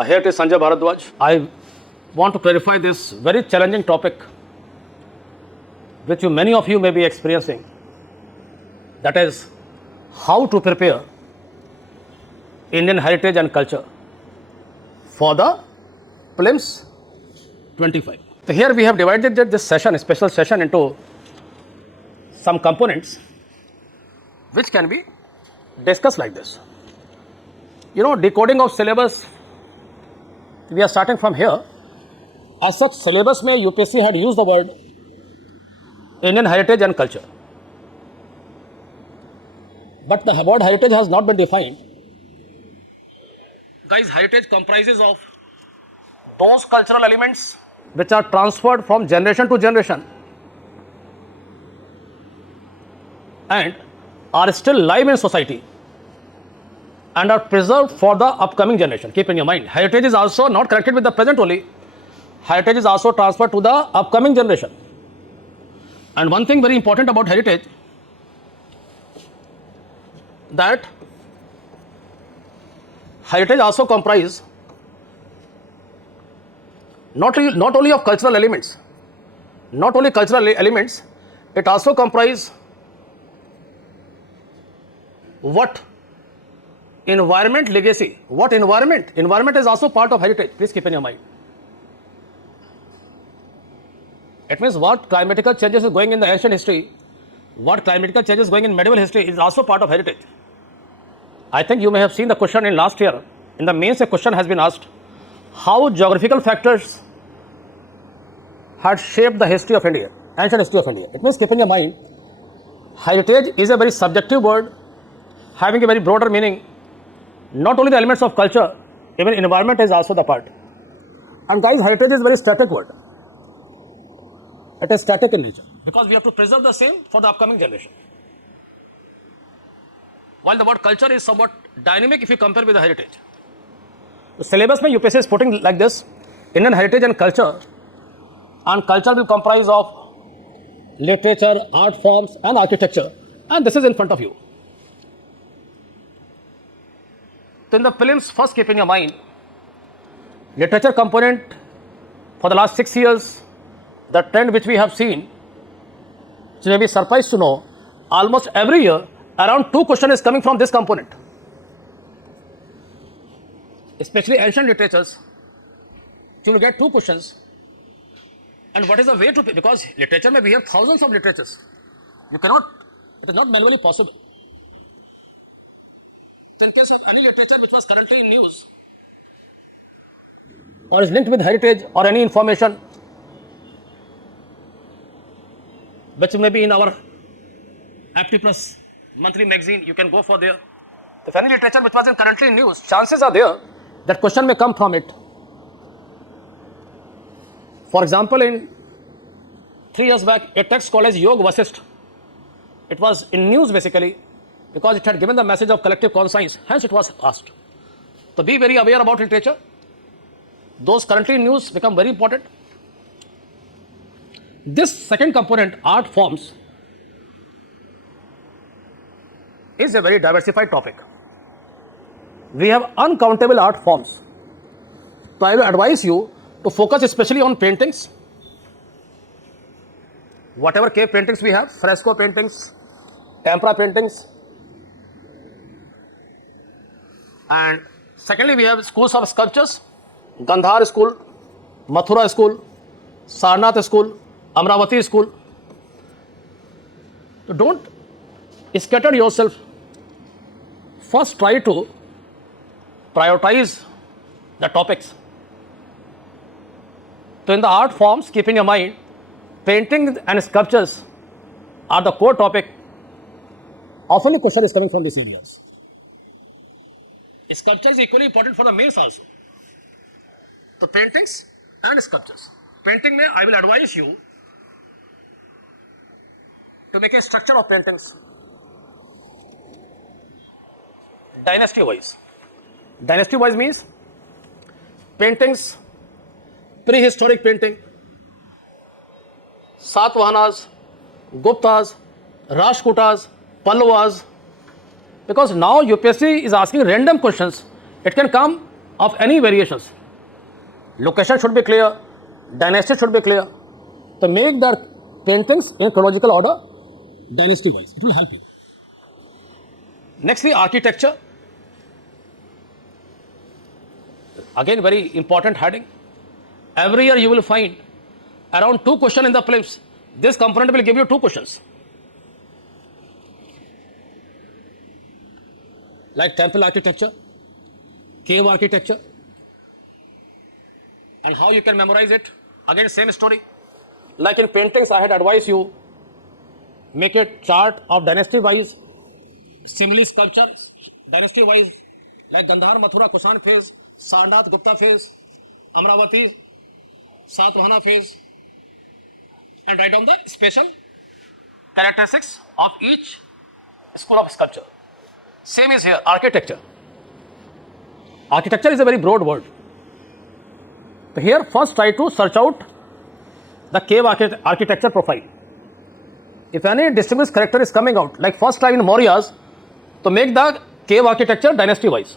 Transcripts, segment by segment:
Here it is Sanjay Bharadwaj. I want to clarify this very challenging topic which many of you may be experiencing. That is how to prepare Indian heritage and culture for the prelims 25. So here we have divided this session, special session, into some components which can be discussed like this. Decoding of syllabus, we are starting from here. As such, syllabus mein UPSC had used the word Indian heritage and culture. But the word heritage has not been defined. Guys, heritage comprises of those cultural elements which are transferred from generation to generation and are still live in society and are preserved for the upcoming generation. Keep in your mind, heritage is also not connected with the present only. Heritage is also transferred to the upcoming generation. And one thing very important about heritage, that heritage also comprises not only of cultural elements, it also comprises what environment legacy, what environment is also part of heritage. Please keep in your mind. It means what climatical changes is going in the ancient history, what climatical changes going in medieval history is also part of heritage. I think you may have seen the question in last year. In the mains, a question has been asked, how geographical factors had shaped the history of India, ancient history of India. It means keep in your mind, heritage is a very subjective word having a very broader meaning. Not only the elements of culture, even environment is also the part. And guys, heritage is a very static word. It is static in nature because we have to preserve the same for the upcoming generation. While the word culture is somewhat dynamic if you compare with the heritage. The syllabus mein UPSC is putting like this: Indian heritage and culture will comprise of literature, art forms and architecture, and this is in front of you. So in the prelims, first keep in your mind, literature component for the last 6 years, the trend which we have seen, you may be surprised to know, almost every year around 2 questions is coming from this component. Especially ancient literatures, you will get 2 questions. And what is the way to, because literature may we have thousands of literatures. You cannot, it is not manually possible. So in case of any literature which was currently in news or is linked with heritage or any information which may be in our Apti Plus monthly magazine, you can go for there. If any literature which was currently in news, chances are there that question may come from it. For example, in 3 years back, a text called as Yog Vasisht, it was in news basically because it had given the message of collective conscience, hence it was asked. So be very aware about literature. Those currently in news become very important. This second component, art forms, is a very diversified topic. We have uncountable art forms. So I will advise you to focus especially on paintings. Whatever cave paintings we have, fresco paintings, tempera paintings. And secondly, we have schools of sculptures, Gandhar school, Mathura school, Sarnath school, Amravati school. So don't scatter yourself. First try to prioritize the topics. So in the art forms, keep in your mind, painting and sculptures are the core topic. Often the question is coming from these areas. Sculpture is equally important for the males also. So paintings and sculptures. Painting mein, I will advise you to make a structure of paintings dynasty wise. Dynasty wise means paintings, prehistoric painting, Satavahanas, Guptas, Rashtrakutas, Pallavas, because now UPSC is asking random questions. It can come of any variations. Location should be clear, dynasty should be clear. To make the paintings in chronological order, dynasty wise, it will help you. Next, the architecture. Again, very important heading. Every year you will find around 2 questions in the prelims. This component will give you 2 questions. Like temple architecture, cave architecture, and how you can memorize it. Again, same story. Like in paintings, I had advised you, make a chart of dynasty wise, similarly sculpture, dynasty wise, like Gandhar, Mathura, Kusan phase, Sarnath, Gupta phase, Amravati, Satvahana phase, and write down the special characteristics of each school of sculpture. Same is here, architecture. Architecture is a very broad word. So here first try to search out the cave architecture profile. If any distinguished character is coming out, like first time in Mauryas, to make the cave architecture dynasty wise.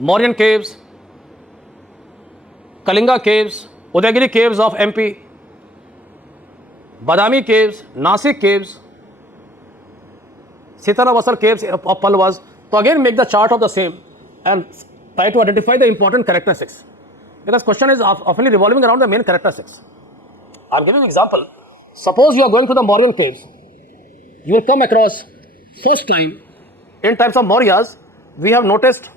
Mauryan caves, Kalinga caves, Udayagiri caves of MP, Badami caves, Nasik caves, Sitanavasar caves of Palwas. So again make the chart of the same and try to identify the important characteristics. Because question is often revolving around the main characteristics. I am giving an example. Suppose you are going to the Mauryan caves. You will come across first time in times of Mauryas, we have noticed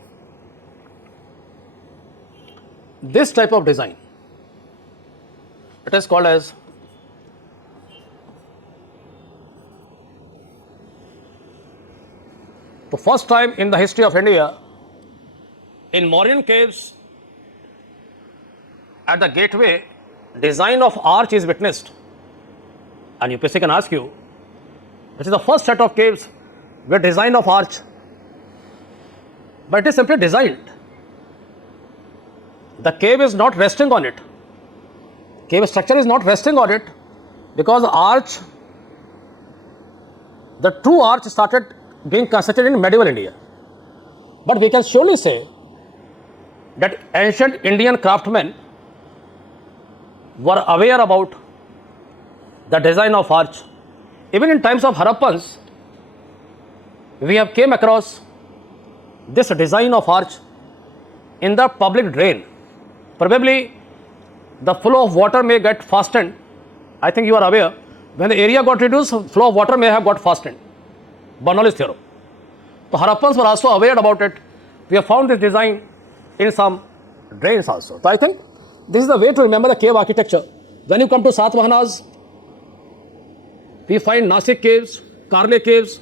this type of design. It is called as the first time in the history of India, in Mauryan caves, at the gateway, design of arch is witnessed. And UPSC can ask you, this is the first set of caves where design of arch, but it is simply designed. The cave is not resting on it. Cave structure is not resting on it because arch, the true arch started being constructed in medieval India. But we can surely say that ancient Indian craftsmen were aware about the design of arch. Even in times of Harappans, we have came across this design of arch in the public drain. Probably the flow of water may get fastened. I think you are aware, when the area got reduced, flow of water may have got fastened. Bernoulli's theorem. So Harappans were also aware about it. We have found this design in some drains also. So I think this is the way to remember the cave architecture. When you come to Satavahanas, we find Nasik caves, Karle caves.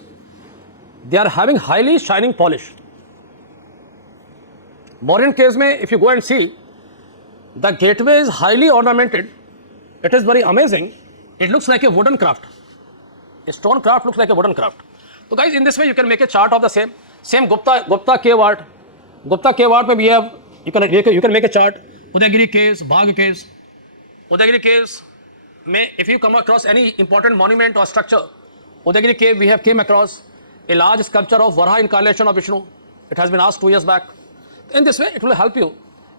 They are having highly shining polish. Mauryan caves mein, if you go and see, the gateway is highly ornamented. It is very amazing. It looks like a wooden craft. A stone craft looks like a wooden craft. So guys, in this way you can make a chart of the same. Same Gupta cave art. Gupta cave art mein we have, you can make a chart. Udayagiri caves, Bagh caves. Udayagiri caves, if you come across any important monument or structure, Udayagiri cave we have came across a large sculpture of Varaha incarnation of Vishnu. It has been asked 2 years back. In this way, it will help you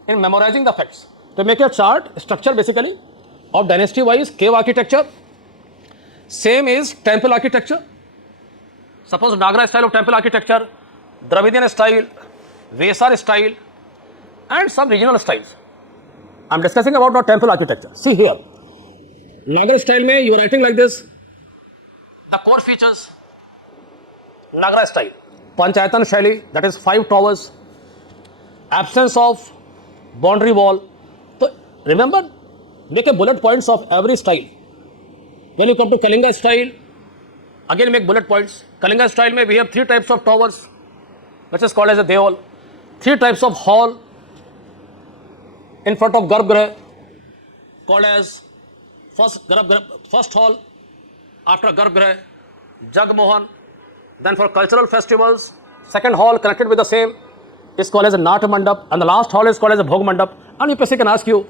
in memorizing the facts. To make a chart, structure basically of dynasty wise cave architecture. Same is temple architecture. Suppose Nagara style of temple architecture, Dravidian style, Vesar style, and some regional styles. I am discussing about now temple architecture. See here, Nagara style mein you are writing like this. The core features, Nagara style, Panchayatan Shaili, that is 5 towers, absence of boundary wall. So remember, make a bullet points of every style. When you come to Kalinga style, again make bullet points. Kalinga style mein we have 3 types of towers, which is called as a Deol. 3 types of hall in front of Garbhagriha, called as first hall after Garbhagriha, Jagmohan. Then for cultural festivals, second hall connected with the same is called as a Nat Mandap, and the last hall is called as a Bhog Mandap. And UPSC can ask you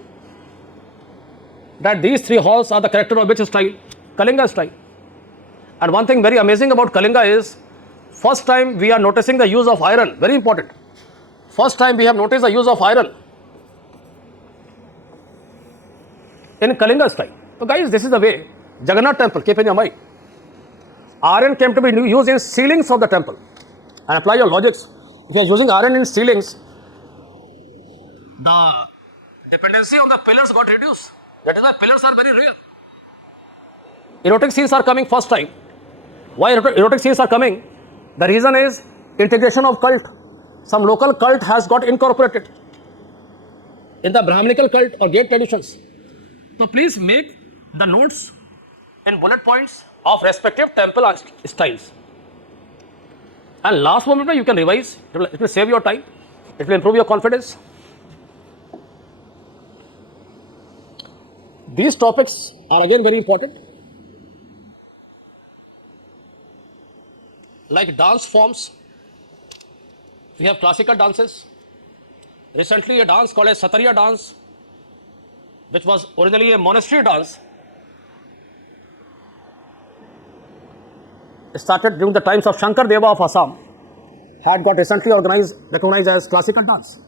that these 3 halls are the character of which style? Kalinga style. And one thing very amazing about Kalinga is, first time we are noticing the use of iron, very important. first time we have noticed the use of iron in Kalinga style. So guys, this is the way Jagannath temple, keep in your mind. Iron came to be used in ceilings of the temple. And apply your logics. If you are using iron in ceilings, the dependency on the pillars got reduced. That is why pillars are very rare. Erotic scenes are coming first time. Why erotic scenes are coming? The reason is integration of cult. Some local cult has got incorporated in the Brahminical cult or gate traditions. So please make the notes in bullet points of respective temple styles. And last moment you can revise. It will save your time. It will improve your confidence. These topics are again very important. Like dance forms, we have classical dances. Recently a dance called as Satriya dance, which was originally a monastery dance, started during the times of Shankar Deva of Assam, had got recently recognized as classical dance.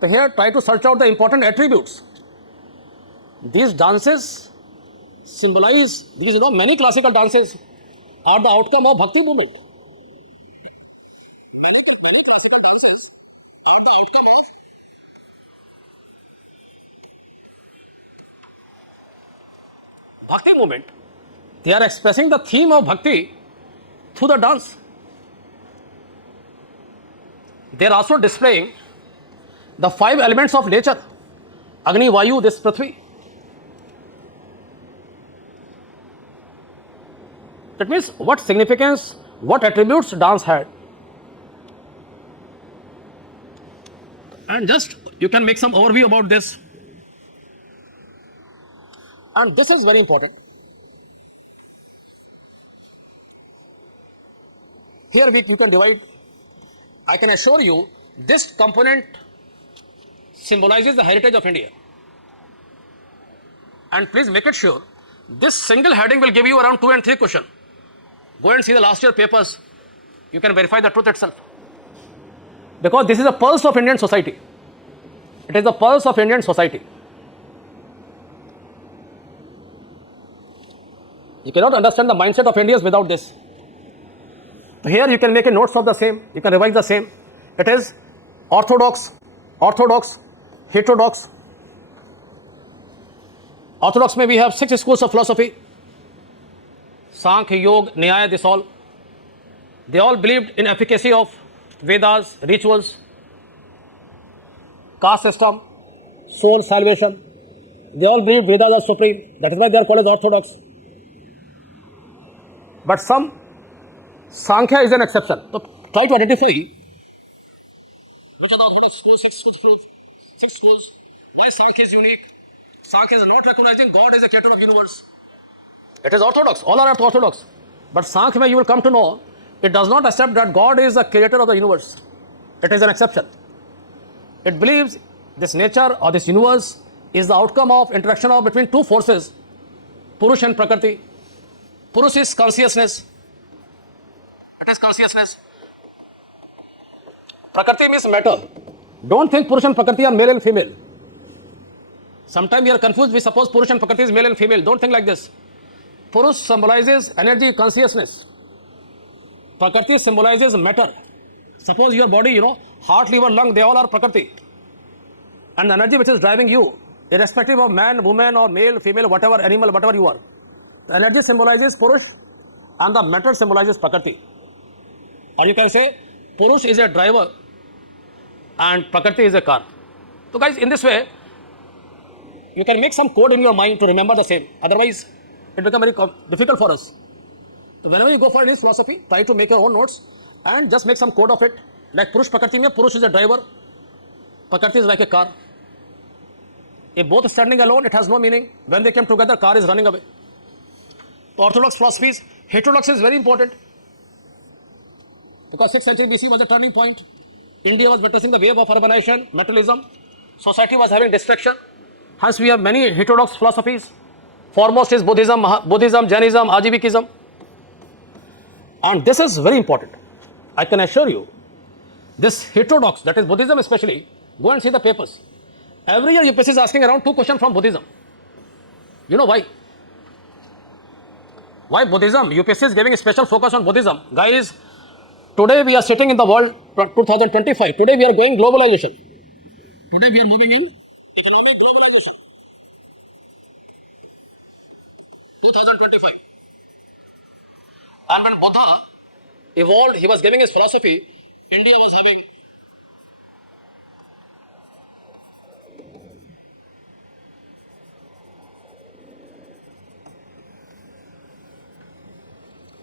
So here try to search out the important attributes. These dances symbolize, many classical dances are the outcome of bhakti movement. Many classical dances are the outcome of bhakti movement. They are expressing the theme of bhakti through the dance. They are also displaying the 5 elements of nature: Agni, Vayu, this Prithvi. That means what significance, what attributes dance had. And just you can make some overview about this. And this is very important. Here you can divide. I can assure you this component symbolizes the heritage of India. And please make it sure this single heading will give you around 2 and 3 questions. Go and see the last year papers. You can verify the truth itself. Because this is a pulse of Indian society. It is the pulse of Indian society. You cannot understand the mindset of Indians without this. So here you can make a notes of the same. You can revise the same. It is orthodox, heterodox. Orthodox may we have 6 schools of philosophy: Sankhya, Yoga, Nyaya, this all. They all believed in efficacy of Vedas, rituals, caste system, soul salvation. They all believed Vedas are supreme. That is why they are called as orthodox. But some Sankhya is an exception. So try to identify which are the orthodox schools, 6 schools. Why Sankhya is unique? Sankhya is not recognizing God as a creator of universe. It is orthodox. All are orthodox. But Sankhya, you will come to know, it does not accept that God is the creator of the universe. It is an exception. It believes this nature or this universe is the outcome of interaction of between 2 forces, Purush and Prakriti. Purush is consciousness. It is consciousness. Prakriti means matter. Don't think Purush and Prakriti are male and female. Sometimes we are confused. We suppose Purush and Prakriti is male and female. Don't think like this. Purush symbolizes energy, consciousness. Prakriti symbolizes matter. Suppose your body, heart, liver, lung, they all are Prakriti. And the energy which is driving you, irrespective of man, woman or male, female, whatever, animal, whatever you are. The energy symbolizes Purush and the matter symbolizes Prakriti. Or you can say Purush is a driver and Prakriti is a car. So guys, in this way, you can make some code in your mind to remember the same. Otherwise, it becomes very difficult for us. So whenever you go for any philosophy, try to make your own notes and just make some code of it. Like Purush Prakriti mein, Purush is a driver, Prakriti is like a car. If both standing alone, it has no meaning. When they came together, car is running away. Orthodox philosophies, heterodox is very important. Because 6th century BC was a turning point. India was witnessing the wave of urbanization, materialism. Society was having distraction. Hence we have many heterodox philosophies. Foremost is Buddhism, Jainism, Ajivikism. And this is very important. I can assure you, This heterodox, that is Buddhism especially, go and see the papers. Every year UPSC is asking around 2 questions from Buddhism. You know why? Why Buddhism? UPSC is giving a special focus on Buddhism. Guys, today we are sitting in the world 2025. Today we are going globalization. Today we are moving in economic globalization. 2025. And when Buddha evolved, he was giving his philosophy, India was having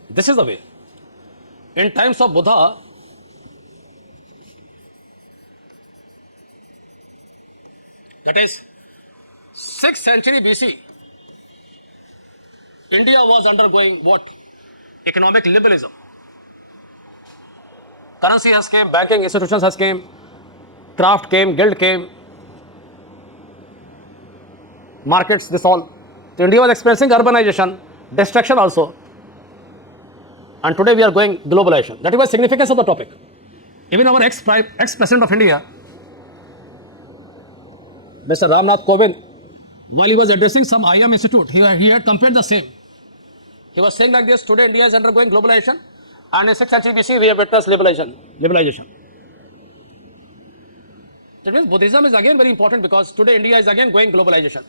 this is the way. In times of Buddha, that is 6th century BC, India was undergoing what? Economic liberalism. Currency has came, banking institutions has came, craft came, guild came, markets, this all. So India was experiencing urbanization, destruction also. And today we are going globalization. That is the significance of the topic. Even our ex-president of India, Mr. Ramnath Kovind, while he was addressing some IM institute, he had compared the same. He was saying like this, today India is undergoing globalization, and in 6th century BC we have witnessed liberalization. That means Buddhism is again very important because today India is again going globalization.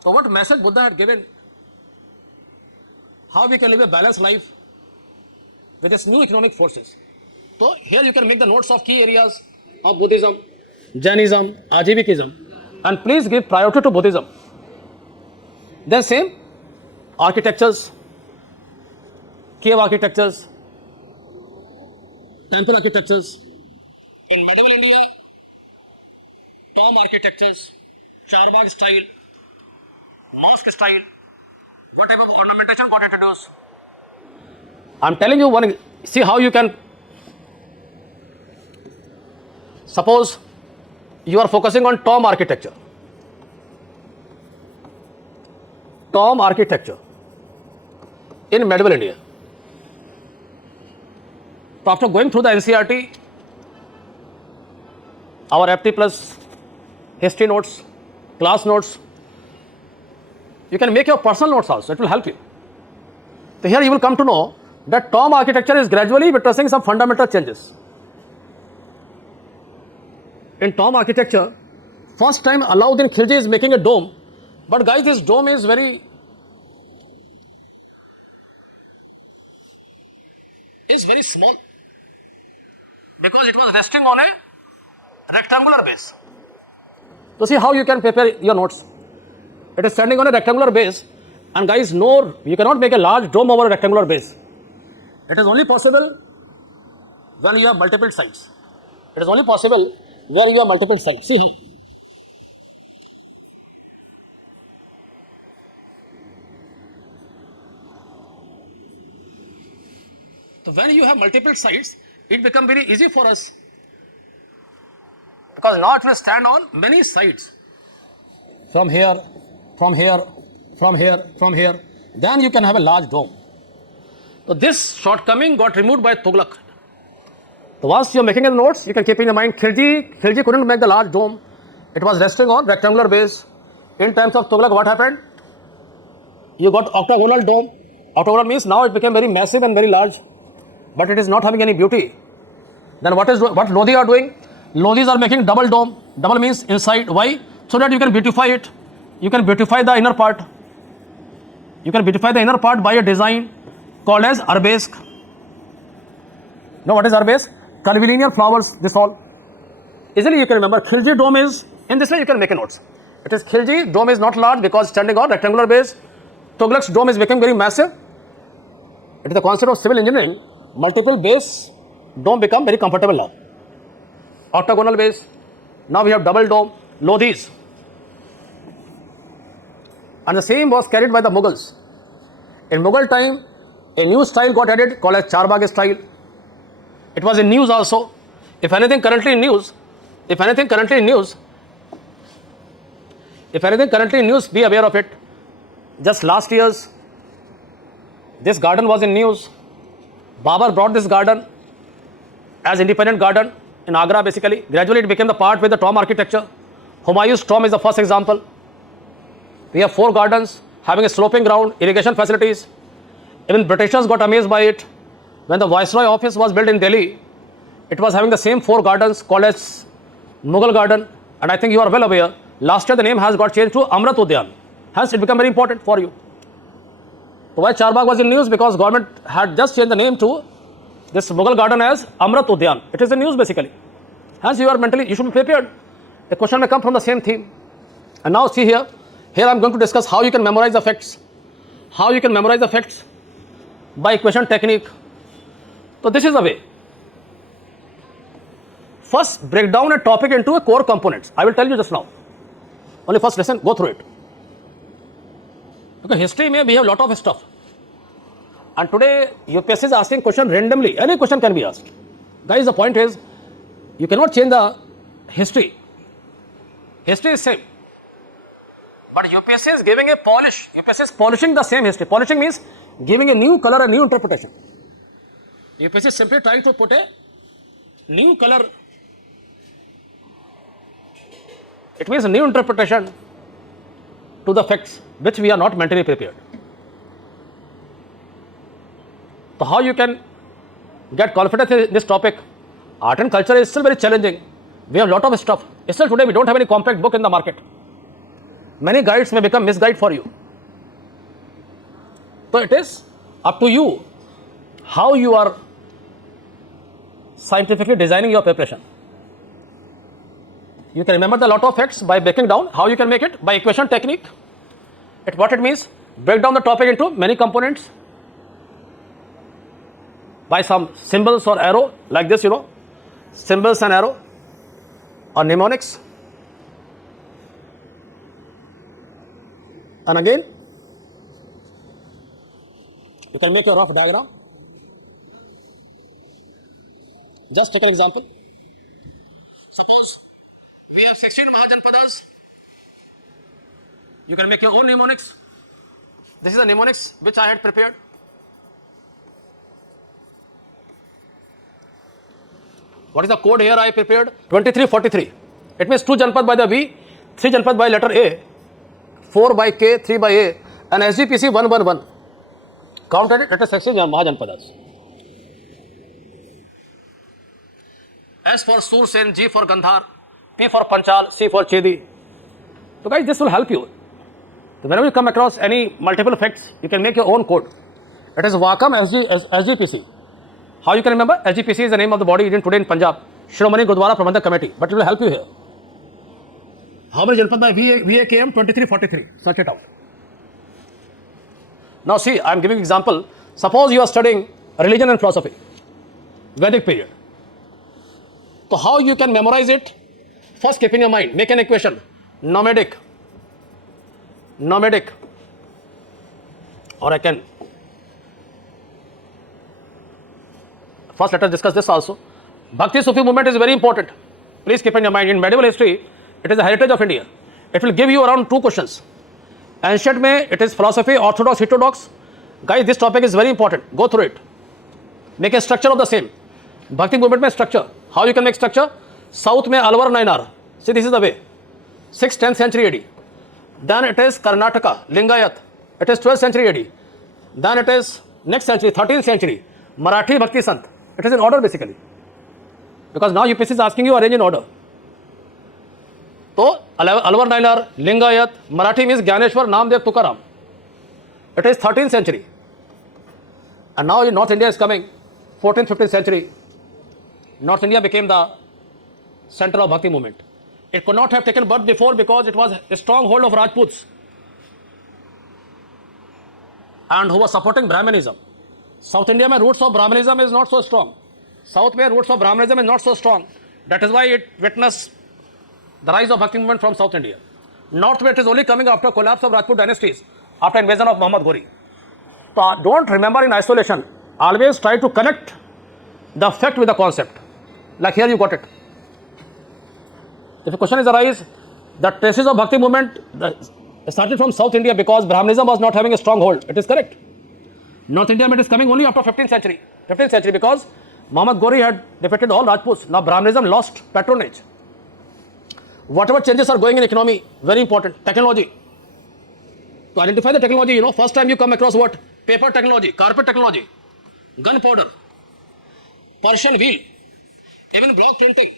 So what message Buddha had given? How we can live a balanced life with its new economic forces. So here you can make the notes of key areas of Buddhism, Jainism, Ajivikism, and please give priority to Buddhism. Then same architectures, cave architectures, temple architectures. In medieval India, tomb architectures, Charbagh style, mosque style, what type of ornamentation got introduced? I'm telling you one, see how you can, suppose you are focusing on tomb architecture. Tomb architecture in medieval India. So after going through the NCERT, our FT plus history notes, class notes, you can make your personal notes also, it will help you. So here you will come to know that tomb architecture is gradually witnessing some fundamental changes. In tomb architecture, first time Alauddin Khilji is making a dome, but guys, this dome is very small because it was resting on a rectangular base. So see how you can prepare your notes. It is standing on a rectangular base, and guys, no, you cannot make a large dome over a rectangular base. It is only possible when you have multiple sides. It is only possible where you have multiple sides. See. So when you have multiple sides, it becomes very easy for us because now it will stand on many sides. From here, from here, from here, from here. Then you can have a large dome. So this shortcoming got removed by Tughlaq. So once you are making the notes, you can keep in your mind, Khilji couldn't make the large dome. It was resting on rectangular base. In times of Tughlaq, what happened? You got octagonal dome. Octagonal means now it became very massive and very large, but it is not having any beauty. Then what Lodhi are doing? Lodhis are making double dome. Double means inside. Why? So that you can beautify it. You can beautify the inner part. You can beautify the inner part by a design called as arabesque. Now what is arabesque? Curvilinear flowers, this all. Easily you can remember. Khilji dome is, in this way you can make a notes. It is Khilji dome is not large because standing on rectangular base. Tughlaq's dome is becoming very massive. It is the concept of civil engineering. Multiple base dome become very comfortable now. Octagonal base. Now we have double dome. Lodhis. And the same was carried by the Mughals. In Mughal time, a new style got added called as Charbagh style. It was in news also. If anything currently in news, be aware of it. Just last year's, this garden was in news. Babar brought this garden. as independent garden in Agra basically. Gradually it became the part with the tomb architecture. Humayun's tomb is the first example. We have 4 gardens having a sloping ground, irrigation facilities. Even Britishers got amazed by it. When the Viceroy office was built in Delhi, it was having the same 4 gardens called as Mughal garden, and I think you are well aware, last year the name has got changed to Amrit Udyan. Hence it became very important for you. So why Charbagh was in news? Because government had just changed the name to this Mughal garden as Amrit Udyan. It is in news basically. Hence you are mentally, you should be prepared. The question may come from the same theme. And now see here I am going to discuss how you can memorize the facts. How you can memorize the facts by equation technique. So this is the way. First, break down a topic into a core components. I will tell you just now. Only first listen, go through it. Because history may we have lot of stuff. And today UPSC is asking question randomly. Any question can be asked. Guys, the point is, you cannot change the history. History is same. But UPSC is giving a polish. UPSC is polishing the same history. Polishing means giving a new color, a new interpretation. UPSC is simply trying to put a new color. It means a new interpretation to the facts which we are not mentally prepared. So how you can get confidence in this topic? Art and culture is still very challenging. We have a lot of stuff. Still today we don't have any compact book in the market. Many guides may become misguide for you. So it is up to you how you are scientifically designing your preparation. You can remember the lot of facts by breaking down. How you can make it? By equation technique. What it means? Break down the topic into many components by some symbols or arrow like this, symbols and arrow or mnemonics. And again, you can make a rough diagram. Just take an example. Suppose we have 16 Mahajanpadas. You can make your own mnemonics. This is the mnemonics which I had prepared. What is the code here I prepared? 2343. It means 2 Janpad by the V, 3 Janpad by letter A, 4 by K, 3 by A, and SGPC 111. Counted it, let us 16 Mahajanpadas. S for Sursen, G for Gandhar, P for Panchal, C for Chedi. So guys, this will help you. So whenever you come across any multiple facts, you can make your own code. It is Wakam SGPC. How you can remember? SGPC is the name of the body today in Punjab. Shiromani Gurdwara Prabandhak Committee. But it will help you here. How many Janpad by VAKM? 2343. Search it out. Now see, I am giving example. Suppose you are studying religion and philosophy, Vedic period. So how you can memorize it? First keep in your mind, make an equation. Nomadic. Or I can. First let us discuss this also. Bhakti Sufi movement is very important. Please keep in your mind, in medieval history, it is a heritage of India. It will give you around 2 questions. Ancient में it is philosophy, orthodox, heterodox. Guys, this topic is very important. Go through it. Make a structure of the same. Bhakti movement में structure. How you can make structure? South में Alvar Nainar. See, this is the way. 6th, 10th century AD. Then it is Karnataka, Lingayat. It is 12th century AD. Then it is next century, 13th century, Marathi Bhakti Sant. It is in order basically. Because now UPSC is asking you arrange in order. So, Alvar Nainar, Lingayat, Marathi means Gyaneshwar, Namdev, Tukaram. It is 13th century. And now in North India is coming, 14th, 15th century. North India became the center of Bhakti movement. It could not have taken birth before because it was a stronghold of Rajputs and who was supporting Brahmanism. South India, mein roots of Brahmanism is not so strong. South mein roots of Brahmanism is not so strong. That is why it witnessed the rise of Bhakti movement from South India. North it is only coming after collapse of Rajput dynasties, after invasion of Muhammad Ghori. So don't remember in isolation. Always try to connect the fact with the concept. Like here you got it. If a question is arise, the traces of Bhakti movement started from South India because Brahmanism was not having a strong hold. It is correct. North India it is coming only after 15th century. 15th century because Muhammad Ghori had defeated all Rajputs. Now Brahmanism lost patronage. Whatever changes are going in economy, very important. Technology. To identify the technology, first time you come across what? Paper technology, carpet technology, gunpowder, Persian wheel, even block printing.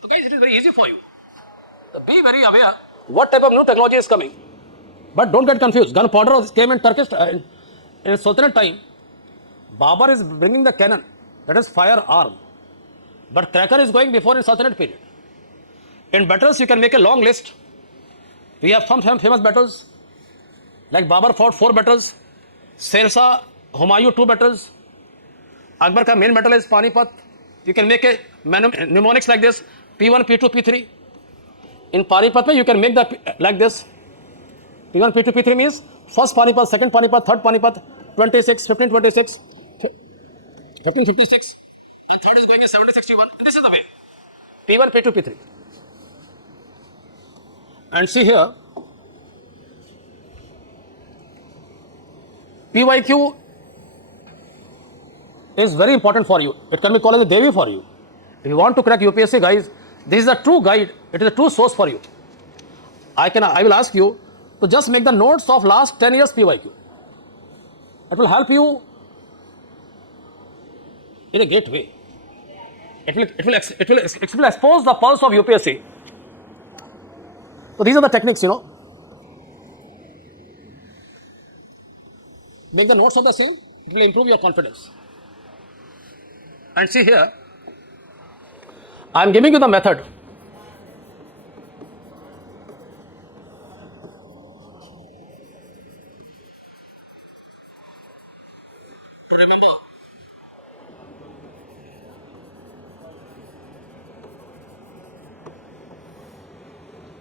So guys, it is very easy for you. So be very aware what type of new technology is coming. But don't get confused. Gunpowder came in Turkish, in Sultanate time. Babur is bringing the cannon, that is firearm. But cracker is going before in Sultanate period. In battles, you can make a long list. We have some famous battles. Like Babur fought 4 battles, Shershah, Humayun 2 battles. Akbar ka main battle is Panipat. You can make a mnemonics like this: P1, P2, P3. In Panipat, you can make the like this: P1, P2, P3 means first Panipat, second Panipat, third Panipat, 26, 1526, 1556, and third is going in 1761. This is the way: P1, P2, P3. And see here, PYQ is very important for you. It can be called as a Devi for you. If you want to crack UPSC, guys, this is a true guide. It is a true source for you. I will ask you to just make the notes of last 10 years PYQ. It will help you in a great way. It will expose the pulse of UPSC. So these are the techniques, Make the notes of the same, it will improve your confidence. And see here, I am giving you the method. Remember,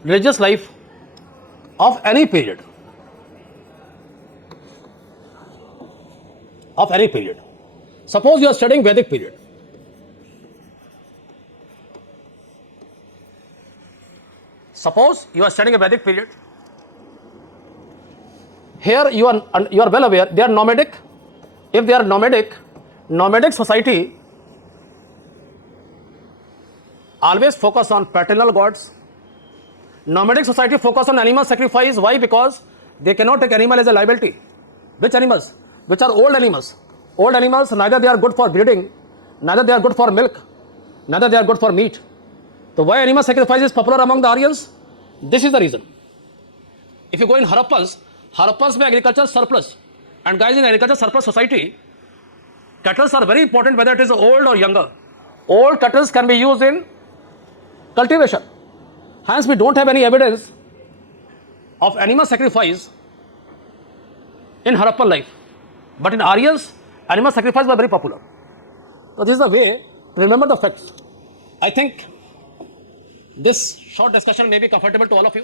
religious life of any period. Of any period. Suppose you are studying Vedic period. Suppose you are studying a Vedic period. Here you are well aware they are nomadic. If they are nomadic society always focus on paternal gods. Nomadic society focus on animal sacrifice. Why? Because they cannot take animal as a liability. Which animals? Which are old animals. Old animals, neither they are good for breeding, neither they are good for milk, neither they are good for meat. So why animal sacrifice is popular among the Aryans? This is the reason. If you go in Harappans में agriculture surplus. And guys, in agriculture surplus society, cattle are very important whether it is old or younger. Old cattle can be used in cultivation. Hence, we don't have any evidence of animal sacrifice in Harappan life. But in Aryans, animal sacrifice was very popular. So this is the way to remember the facts. I think this short discussion may be comfortable to all of you.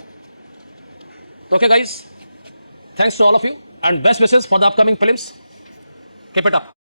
Okay guys, thanks to all of you and best wishes for the upcoming prelims. Keep it up.